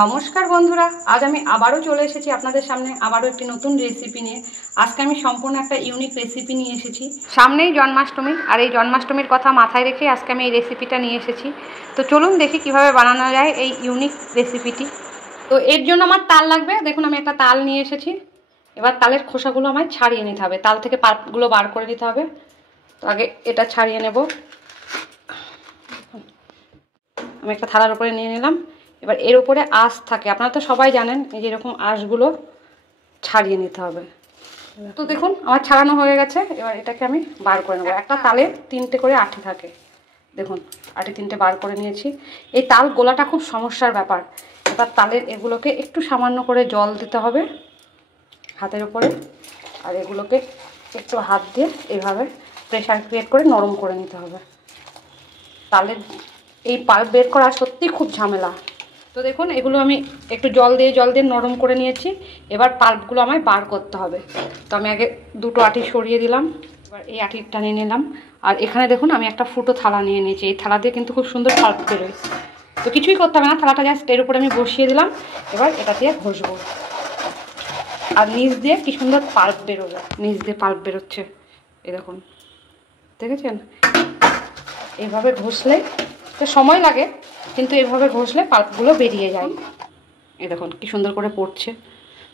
নমস্কার বন্ধুরা, আজ আমি আবারও চলে এসেছি আপনাদের সামনে আবারও একটি নতুন রেসিপি নিয়ে। আজকে আমি সম্পূর্ণ একটা ইউনিক রেসিপি নিয়ে এসেছি। সামনেই জন্মাষ্টমী, আর এই জন্মাষ্টমীর কথা মাথায় রেখে আজকে আমি এই রেসিপিটা নিয়ে এসেছি। তো চলুন দেখি কিভাবে বানানো যায় এই ইউনিক রেসিপিটি। তো এর জন্য আমার তাল লাগবে। দেখুন আমি একটা তাল নিয়ে এসেছি। এবার তালের খোসাগুলো আমায় ছাড়িয়ে নিতে হবে, তাল থেকে পাল্পগুলো বার করে নিতে হবে। তো আগে এটা ছাড়িয়ে নেব। আমি একটা থালার উপরে নিয়ে নিলাম। এবার এর উপরে আঁশ থাকে, আপনারা তো সবাই জানেন, এই যে এরকম আঁশগুলো ছাড়িয়ে নিতে হবে। তো দেখুন আমার ছাড়ানো হয়ে গেছে। এবার এটাকে আমি বার করে নেবো। একটা তালে 3টে করে আঁটি থাকে, দেখুন আঁটি 3টে বার করে নিয়েছি। এই তাল গোলাটা খুব সমস্যার ব্যাপার। এবার তালের এগুলোকে একটু সামান্য করে জল দিতে হবে হাতের উপরে, আর এগুলোকে একটু হাত দিয়ে এভাবে প্রেশার ক্রিয়েট করে নরম করে নিতে হবে। তালের এই পাল্প বের করা সত্যি খুব ঝামেলা। তো দেখুন এগুলো আমি একটু জল দিয়ে নরম করে নিয়েছি। এবার পাল্পগুলো আমায় বার করতে হবে। তো আমি আগে দুটো আঁটি সরিয়ে দিলাম। এবার এই আঁটিটা নিয়ে নিলাম। আর এখানে দেখুন আমি একটা ফুটো থালা নিয়ে নিয়েছি। এই থালা দিয়ে কিন্তু খুব সুন্দর পাল্প বেরোয়। তো কিছুই করতে হবে না, থালাটা জাস্ট এর উপরে আমি বসিয়ে দিলাম। এবার এটা দিয়ে ঘষবো, আর নিচ দিয়ে কি সুন্দর পাল্প বেরোবে। নিচ দিয়ে পাল্প বেরোচ্ছে, এই দেখুন, দেখেছেন? এইভাবে ঘষলে তো সময় লাগে, কিন্তু এইভাবে ঘষলে পাল্পগুলো বেরিয়ে যায়। এই দেখুন কি সুন্দর করে পড়ছে।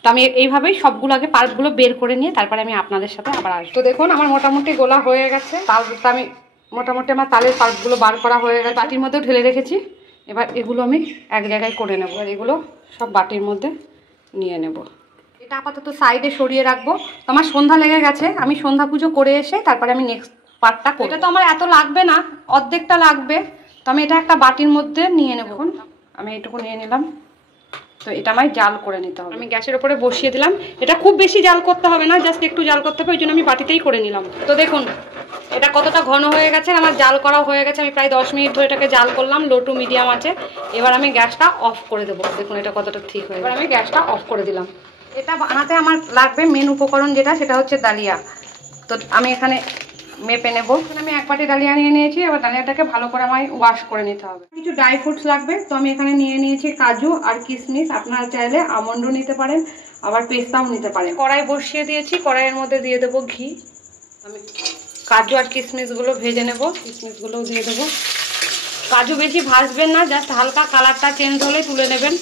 তো আমি এইভাবেই সবগুলো আগে পাল্পগুলো বের করে নিয়ে তারপরে আমি আপনাদের সাথে আবার আসবো। তো দেখুন আমার মোটামুটি গোলা হয়ে গেছে। তালটা আমি মোটামুটি আমার তালের পাল্পগুলো বার করা হয়ে গেছে। বাটির মধ্যেও ঢেলে রেখেছি। এবার এগুলো আমি এক জায়গায় করে নেবো। আর এগুলো সব বাটির মধ্যে নিয়ে নেব। এটা আপাতত সাইডে সরিয়ে রাখবো। তো আমার সন্ধ্যা লেগে গেছে, আমি সন্ধ্যা পুজো করে এসে তারপরে আমি নেক্সট পার্টটা করব। এটা তো আমার এত লাগবে না, অর্ধেকটা লাগবে। তো আমি এটা একটা বাটির মধ্যে নিয়ে নেব। আমি এইটুকু নিয়ে নিলাম। তো এটা আমায় জাল করে নিতে হবে। আমি গ্যাসের ওপরে বসিয়ে দিলাম। এটা খুব বেশি জাল করতে হবে না, জাস্ট একটু জাল করতে হবে, ওই জন্য আমি বাটিতেই করে নিলাম। তো দেখুন এটা কতটা ঘন হয়ে গেছে, আমার জাল করা হয়ে গেছে। আমি প্রায় 10 মিনিট ধরে এটাকে জাল করলাম লো টু মিডিয়াম আছে। এবার আমি গ্যাসটা অফ করে দেবো। দেখুন এটা কতটা ঠিক হয়ে। এবার আমি গ্যাসটা অফ করে দিলাম। এটা বানাতে আমার লাগবে মেন উপকরণ যেটা, সেটা হচ্ছে ডালিয়া। তো আমি এখানে মেপে নেব। আমি এক বাটি ডালিয়া নিয়ে নিয়েছি। এবার ডালিয়াটাকে ভালো করে আমায় ওয়াশ করে নিতে হবে। কিছু ড্রাই ফ্রুটস লাগবে। তো আমি এখানে নিয়ে নিয়েছি কাজু আর কিশমিশ। আপনারা চাইলে আমন্ডও নিতে পারেন, আবার পেস্তাও নিতে পারেন। কড়াই বসিয়ে দিয়েছি, কড়াইয়ের মধ্যে দিয়ে দেবো ঘি। আমি কাজু আর কিশমিশগুলো ভেজে নেব। কিশমিশগুলোও দিয়ে দেবো। কাজু বেশি ভাজবেন না, জাস্ট হালকা কালারটা চেঞ্জ হলে তুলে নেবেন।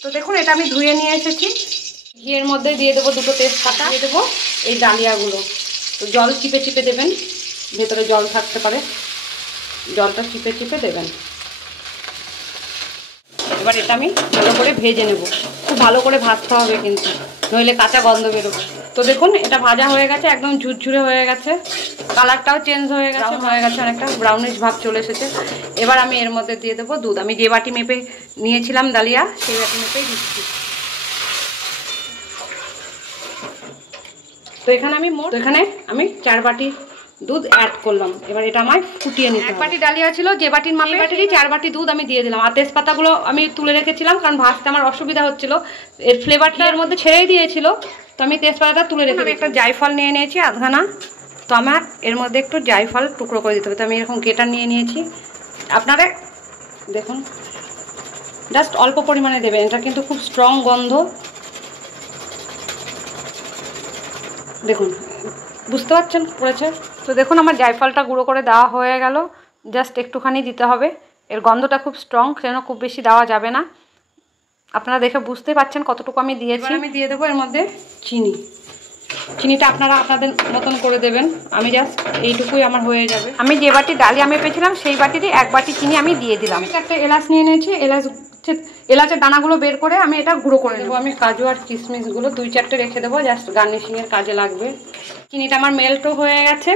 তো দেখুন এটা আমি ধুয়ে নিয়ে এসেছি। ঘিয়ের মধ্যে দিয়ে দেবো দুটো তেজপাতা, দিয়ে দেবো এই ডালিয়াগুলো। তো জল চিপে চিপে দেবেন, ভেতরে জল থাকতে পারে, জলটা চিপে চিপে দেবেন। এবার এটা আমি ভালো করে ভেজে নেব। খুব ভালো করে ভাজতে হবে কিন্তু, নইলে কাঁচা গন্ধ বেরোবে। তো দেখুন এটা ভাজা হয়ে গেছে, একদম ঝুরঝুরে হয়ে গেছে, কালারটাও চেঞ্জ হয়ে গেছে, অনেকটা ব্রাউনিশ ভাব চলে এসেছে। এবার আমি এর মধ্যে দিয়ে দেবো দুধ। আমি যে বাটি মেপে নিয়েছিলাম ডালিয়া, সেই বাটি মেপেই দিচ্ছি। তো এখানে আমি 4 বাটি দুধ অ্যাড করলাম। এবার এটা আমায় ফুটিয়ে নিতে হবে। 1 বাটি ডালিয়া ছিল, যে বাটির মাপে বাটিরই 4 বাটি দুধ আমি দিয়ে দিলাম। আর তেজপাতাগুলো আমি তুলে রেখেছিলাম, কারণ ভাজতে আমার অসুবিধা হচ্ছিল, এর ফ্লেভারটা এর মধ্যে ছেড়েই দিয়েছিল। তো আমি তেজপাতাটা তুলে রেখে আমি একটা জায়ফল নিয়ে নিয়েছি আধখানা। তো আমার এর মধ্যে একটু জায়ফল টুকরো করে দিতে হবে। তো আমি এরকম গ্রেটার নিয়ে নিয়েছি। আপনারা দেখুন জাস্ট অল্প পরিমাণে দেবেন, এটা কিন্তু খুব স্ট্রং গন্ধ। দেখুন বুঝতে পারছেন করেছে। তো দেখুন আমার জায়ফলটা গুঁড়ো করে দেওয়া হয়ে গেল। জাস্ট একটুখানি দিতে হবে, এর গন্ধটা খুব স্ট্রং, সেজন্য খুব বেশি দেওয়া যাবে না। আপনারা দেখে বুঝতেই পারছেন কতটুকু আমি দিয়েছি। আমি দিয়ে দেবো এর মধ্যে চিনি। চিনিটা আপনারা আপনাদের মতন করে দেবেন। আমি জাস্ট এইটুকুই আমার হয়ে যাবে। আমি যে বাটি ডালিয়া মেপেছিলাম সেই বাটিরই 1 বাটি চিনি আমি দিয়ে দিলাম। একটা এলাচ নিয়ে নিয়েছি। এলাচের দানাগুলো বের করে আমি এটা গুঁড়ো করে নেবো। আমি কাজু আর কিশমিশগুলো 2-4টে রেখে দেবো, জাস্ট গার্নিশিংয়ের কাজে লাগবে। চিনিটা আমার মেল্টও হয়ে গেছে।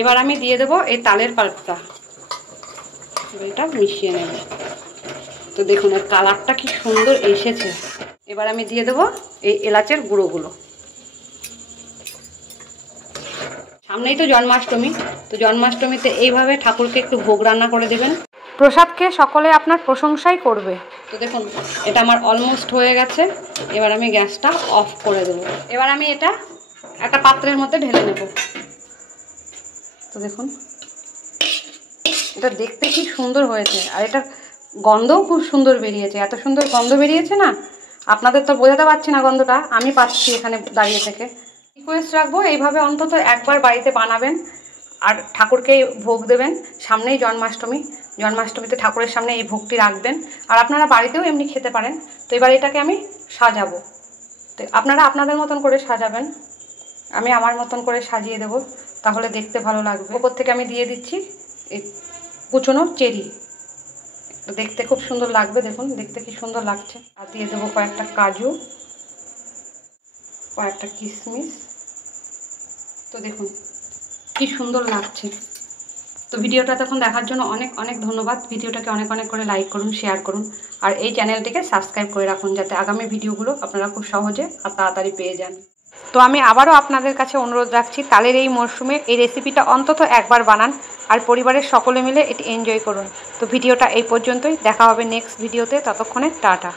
এবার আমি দিয়ে দেবো এই তালের পাল্পটা, এটা মিশিয়ে নেব। তো দেখুন এর কালারটা কি সুন্দর এসেছে। এবার আমি দিয়ে দেবো এই এলাচের গুঁড়োগুলো। সামনেই তো জন্মাষ্টমী, তো জন্মাষ্টমীতে এইভাবে ঠাকুরকে একটু ভোগ রান্না করে দেবেন। প্রসাদ খেয়ে সকলে আপনার প্রশংসাই করবে। তো দেখুন এটা আমার অলমোস্ট হয়ে গেছে। এবার আমি গ্যাসটা অফ করে দেবো। এবার আমি এটা একটা পাত্রের মধ্যে ঢেলে নেব। তো দেখুন এটা দেখতে কি সুন্দর হয়েছে, আর এটা গন্ধও খুব সুন্দর বেরিয়েছে, এত সুন্দর গন্ধ বেরিয়েছে না, আপনাদের তো বোঝাতে পারছি না গন্ধটা, আমি পাচ্ছি এখানে দাঁড়িয়ে থেকে। রিকোয়েস্ট রাখবো এইভাবে অন্তত একবার বাড়িতে বানাবেন আর ঠাকুরকে ভোগ দেবেন। সামনেই জন্মাষ্টমী, জন্মাষ্টমীতে ঠাকুরের সামনে এই ভোগটি রাখবেন, আর আপনারা বাড়িতেও এমনি খেতে পারেন। তো এবার এটাকে আমি সাজাবো, তো আপনারা আপনাদের মতন করে সাজাবেন, আমি আমার মতন করে সাজিয়ে দেব, তাহলে দেখতে ভালো লাগবে। ওপর থেকে আমি দিয়ে দিচ্ছি এই কুচনো চেরি, দেখতে খুব সুন্দর লাগবে, দেখুন দেখতে কি সুন্দর লাগছে। আর দিয়ে দেবো কয়েকটা কাজু, কয়েকটা কিশমিশ, তো দেখুন কি সুন্দর লাগছে। তো ভিডিওটা তখন দেখার জন্য অনেক অনেক ধন্যবাদ। ভিডিওটাকে অনেক অনেক করে লাইক করুন, শেয়ার করুন, আর এই চ্যানেলটিকে সাবস্ক্রাইব করে রাখুন, যাতে আগামী ভিডিওগুলো আপনারা খুব সহজে আর তাড়াতাড়ি পেয়ে যান। তো আমি আবারও আপনাদের কাছে অনুরোধ রাখছি, তালের এই মরশুমে এই রেসিপিটা অন্তত একবার বানান আর পরিবারের সকলে মিলে এটি এনজয় করুন। তো ভিডিওটা এই পর্যন্তই, দেখা হবে নেক্সট ভিডিওতে, ততক্ষণে টাটা।